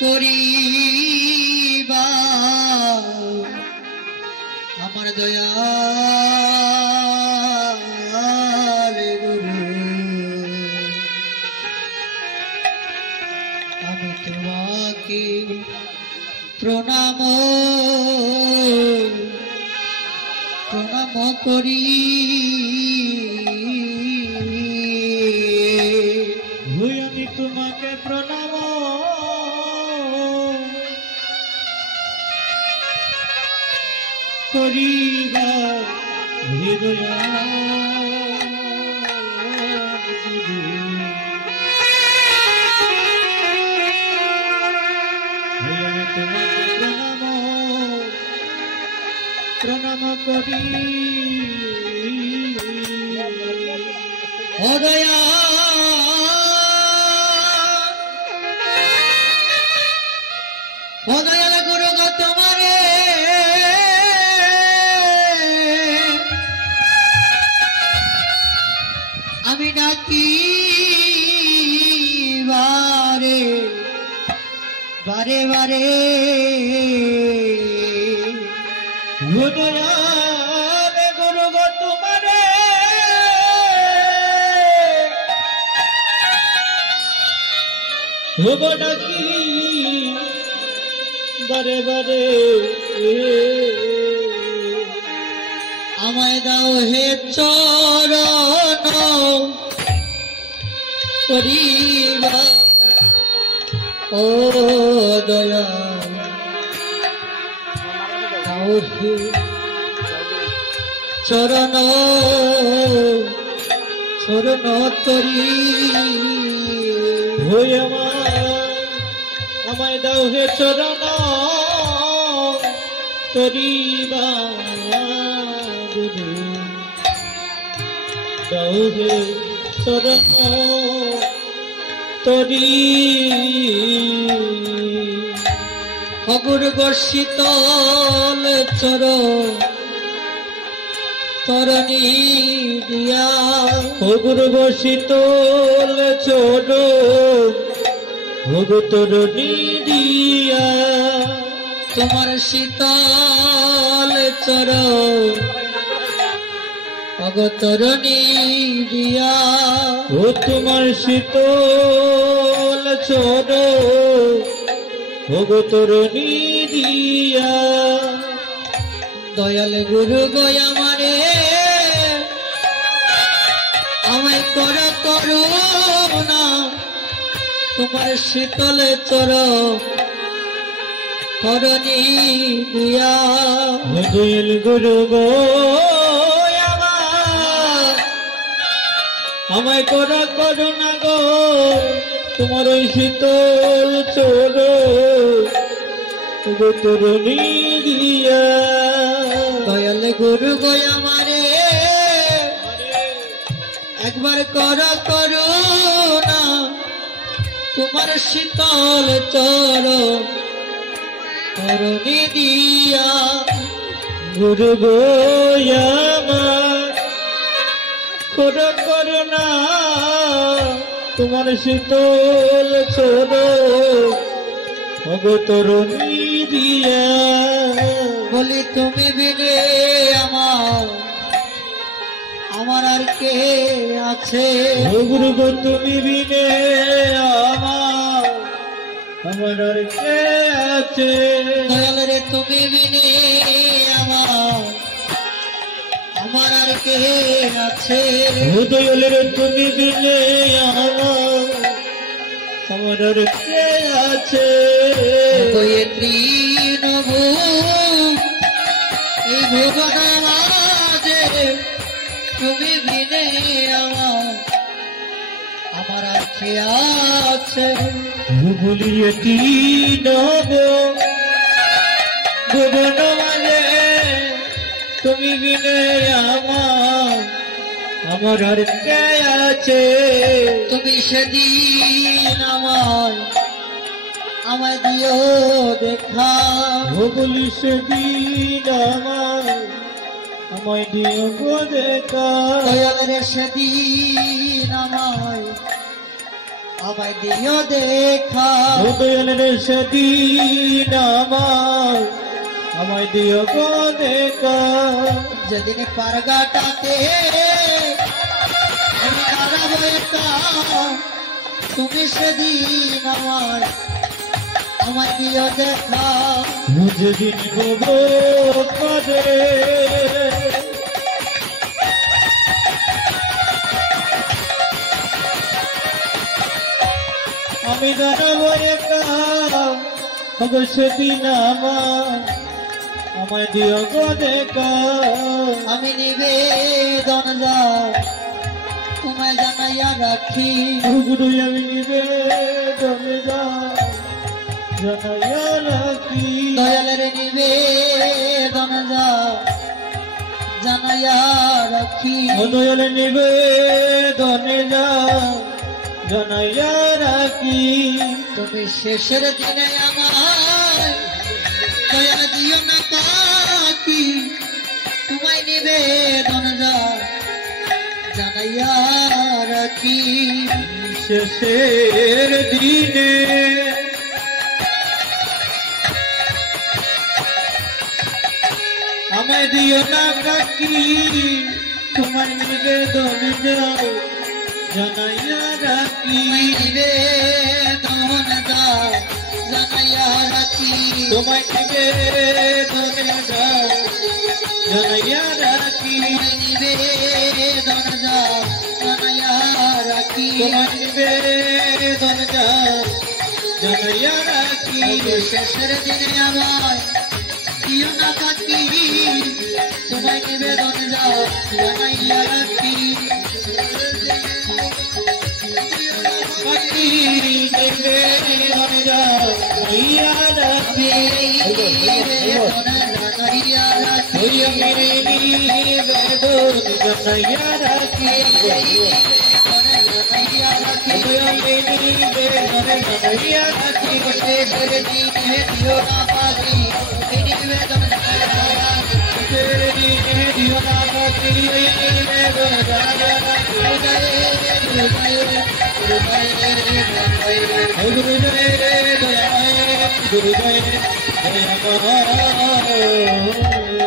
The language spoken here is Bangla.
করিবা আমার দয়াল গুরু আমি তোমাকে প্রণাম করি আমি তোমাকে প্রণাম করিবা হৃদয় আমি তোমাকে প্রণাম করি ও দয়া ও দয়াল গুরু গো তোমারে আমি ডাকি বারে বারে বারে দয়াল গুরু গো তোমারে ডাকি বারে বারে আমায় দাও হে চরণ করিবা ও দয়া দাও হে চরণ চরণ তরি হয়ে আমায় দাও হে চরণ তরিবা দাও হে চরণ তরি অগুর শীতল চর তরণী দিয়া অগুর শীতল চর ভোগ তরণী দিয়া তোমার শীতল চর অগতরণী দিয়া ও তোমার শীতল চর ভোগ তরণী দিয়া দয়াল গুরু গয়া মারে আমায় করুণা তোমার শীতল চর তরণী দিয়া দয়াল গুরু গো আমায় করুণা গো তোমার ওই শীতল চোর তরণী দিয়া দয়াল গুরু গয়া মারে একবার করুণা তোমার শীতল চর তরণী দিয়া গুরু গো আমার করুণা তোমার শীতল চোর তরণী দিয়া বলি তুমি বিনে আমার আর কে আছে গুরু গো তুমি বিনে আমার আর কে আছে দয়াল রে তুমি বিনে আমার আর কে আছে দয়াল রে তুমি বিনে আমার আর কে আছে তৃণভূ এই ভুবন মাঝে তুমি বিনে আমার আর কে আছে বলিয়ে তৃণভ ভুবন মাঝে তুমি বিনে আমার আর কে আছে তুমি সেদিন আমায় দিও দেখা বলি সেদিন আমায় দিও গো দেখা দয়াল রে সেদিন আমায় দিও দেখা ও দয়ালের সেদিন আমার আমায় দিও গো দেখা যেদিন পারগাটাতে আমি দাঁড়াবো একা তুমি সেদিন আমায় দিও দেখা যেদিন বলবো কাজে আমি দাঁড়াবো একা হবে সেদিন আমায় দিও গো দেখা আমি নিবেদন তোমায় জানাইয়া রাখি গুরু আমি নিবেদনে জানাইয়া রাখি দয়ালের নিবেদন জানাইয়া রাখি ও দয়াল নিবেদনে জানাইয়া রাখি তুমি শেষের দিনে আমায় দয়াল দিও না পাখি তোমায় নিবেদন জানাইয়া রাখি শেষের দিনে আমায় দিও না কাকি তোমার নিবেদন যাও জানাইয়া রাখি নিবেদন জানাইয়া রাখি তোমায় নিবেদন যাও জানাইয়া রাখি নিবেদন জানাইয়া রাখি তোমার নিবেদন যাও জানাইয়া রাখি শেষের দিনে আমায় দিও না পাখি তোমায় নিবেদন জানাইয়া রাখি পাখি নিবেদন যাও জানাইয়া রাখি জানাইয়া রাখি মেরে নিবেদন জানাইয়া রাখি জানাইয়া রাখি নিবেদন জানাইয়া রাখি শেষের দিনে দিও না পাখি নিবেদন জানাইয়া রাখি দিও না পাখি নিবেদন জানাইয়া রাখি গুরুজয় দয়া গুরুজয় দয়া